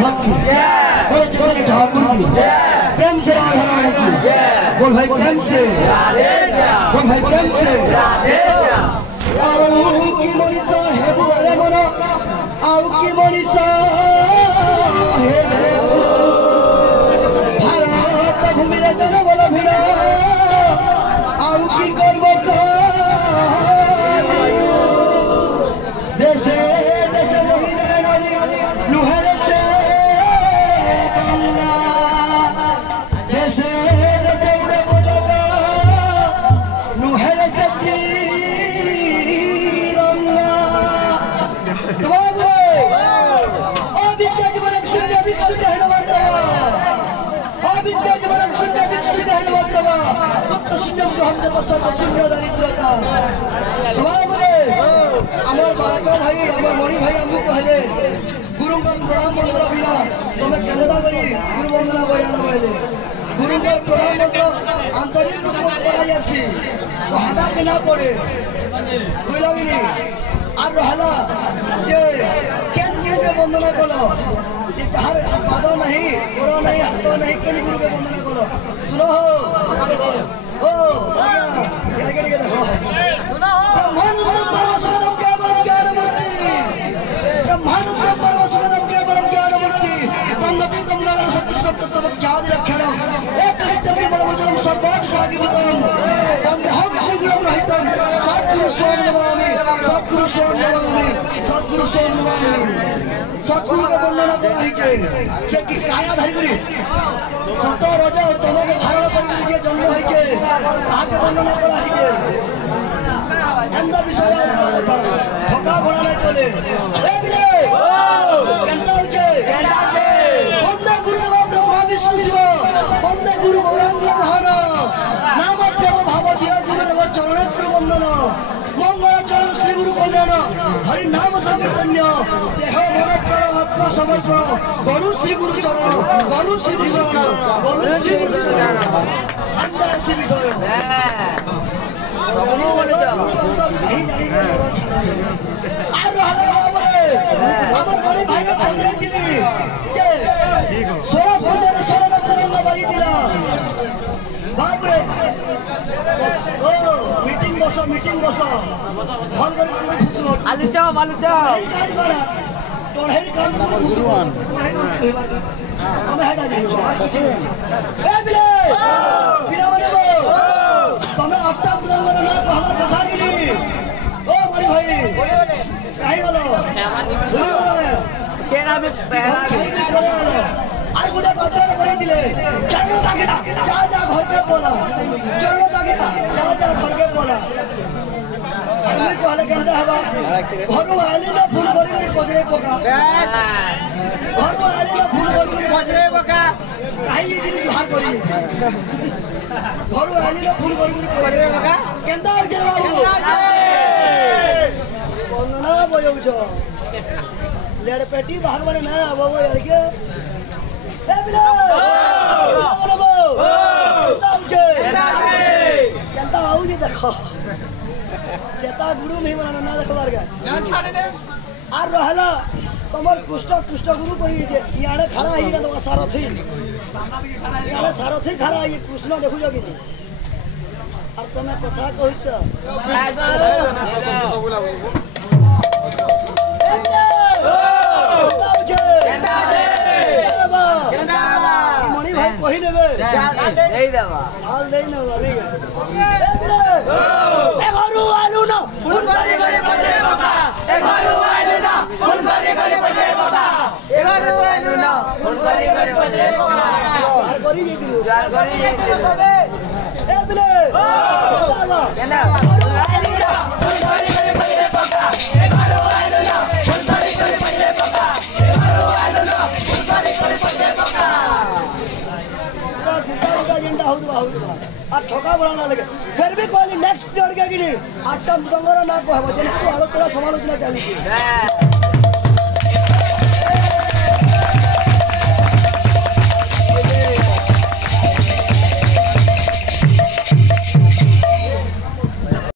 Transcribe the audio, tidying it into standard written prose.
माधव की बोल चैतन्य ठाकुर की प्रेम से राधा रानी की बोल भाई प्रेम से बोल भाई प्रेम से आउ की मनीषा है बुआरे मनो आउ की मनीषा है भारत भूमि रे जन बल भिड़ आउ की कर्म देशे देशे बही जाए नदी लुहेरे से गंगा देशे देशे उड़े पताका लुहेरे से तिरंगा अविद्या जीवन शून्य अधिक शून्य है नवंतवा अविद्या जीवन शून्य अधिक शून्य है नवंतवा तत्व शून्य ग्रहण जगत सर्व शून्य दारिद्र्यता আমার বাবা ভাই আমার মণি ভাই আমু কহলে গুরুঙ্কর প্রণাম মন্ত্র বিনা তুমি কেনদা করি গুরু বন্দনা বয়ানা বলে গুরুঙ্কর প্রণাম মন্ত্র আন্তরিক রূপ করা যাচ্ছে হাদা কে না পড়ে বুঝলাগিনি আর রহলা যে কেন কে বন্দনা করলো যে যার পাদ নাই গোড় নাই হাত নাই কেন গুরুকে বন্দনা করলো শুনো ও আগে দেখো ব্রহ্মাণ্ড পরমসুখদম কেবলম জ্ঞানমূর্তি ব্রহ্মাণ্ড পরমসুখদম কেবলম জ্ঞানমূর্তি তন্নতীতম নারায়ণ সত্য সপ্তম জ্ঞাদি লক্ষণম একনিত্যম বিমলমুজলম সর্বাদ সাগীভূতম তন্দেহম ত্রিগুণম রহিতম সদ্গুরু স্বয়ং নমামি সদ্গুরু স্বয়ং নমামি সদ্গুরু স্বয়ং নমামি সদ্গুরুকে বন্দনা করা হয়েছে সে কি কায়া ধারি করি সত রজ তমকে ধারণ করি যে জন্ম হয়েছে তাহাকে বন্দনা করা হয়েছে বিষয় ঠকা ভরা নাই চলে কেনতা হচ্ছে বন্দে গুরুদেব ব্রহ্মা বিষ্ণু শিব বন্দে গুরু গৌরাঙ্গ মহান নাম প্রেম ভাব দিয় গুরুদেব চরণেত্র বন্দন মঙ্গলাচরণ শ্রী গুরু কল্যাণ হরি নাম সংকীর্তন্য দেহ মন প্রাণ আত্মা সমর্পণ গরু শ্রী গুরু চরণ গরু শ্রী গুরু চরণ গরু শ্রী গুরু চরণ আন্দাসি বিষয় আমার বড় ভাইকে পৌঁছে দিলি যে 16 পৌঁছারে 16 নম্বর বাজি দিলা বাপরে ও মিটিং বসো ভাল করে খুশি হও আলু চাও কাম করা তোড়ের কাম খুশি হও তোড়ের কাম হইবার আমি হেডা যাইছো আর কিছু নাই এ বিলে বিলা মানে তুমি আটটা বুলাঙ্গর না তো আমার কথা গিনি ও বড় ভাই কাই গলো ভুলি গলো কেন আমি পেহরা করে গলো আর গোটা বাচ্চাটা কই দিলে চলো তাকিনা যা ঘরকে বলা চলো তাকিনা যা ঘরকে বলা আমি কইলে কেনতা হবা ঘরু আইলি না ফুল করি পজরে পোকা ঘরু আইলি না ফুল করি পজরে পোকা কাই দিন বিহার করি ঘরু আইলি না ফুল করি পজরে পোকা কেনতা হইছে বাবু বন্দনা বজাউছ লেড় পেটি বাহার মানে না বাবু এড়কে এ বিলো বাবু কেনতা হইছে কেনতা হইছে দেখো চেতা গুরু মেহি মানে না দেখবার গা না ছাড়ে দে আর রহলা তোমার কুষ্ট গুরু করি যে ইয়াড়ে খড়া হই না তোমার সারথি ইয়াড়ে সারথি খড়া হই কৃষ্ণ দেখুছ কি আর তুমি কথা কইছ মণি ভাই কহি নেবে দেই দেবা হাল দেই না বলি এ ঘরু আলু না ফুল করে বজে বাবা এ ঘরু আলু না ফুল করে বজে বাবা এ ঘরু আলু না ফুল করে বজে বাবা আর করি যাই দিলু আর করি যাই দিলু এ বিলে বাবা কেন ঘরু আলু না ফুল করে বজে বাবা এ ঘরু আলু না ফুল করে বজে বাবা এ ঘরু আলু না ফুল করে বজে বাবা पूरा झंडा होउदबा आ ठोका बड़ा ना लगे फिर भी कोई नेक्स्ट पीरियड के गिनी आटा मुदंगरा ना को हवा जने आलो तोरा समालोचना चली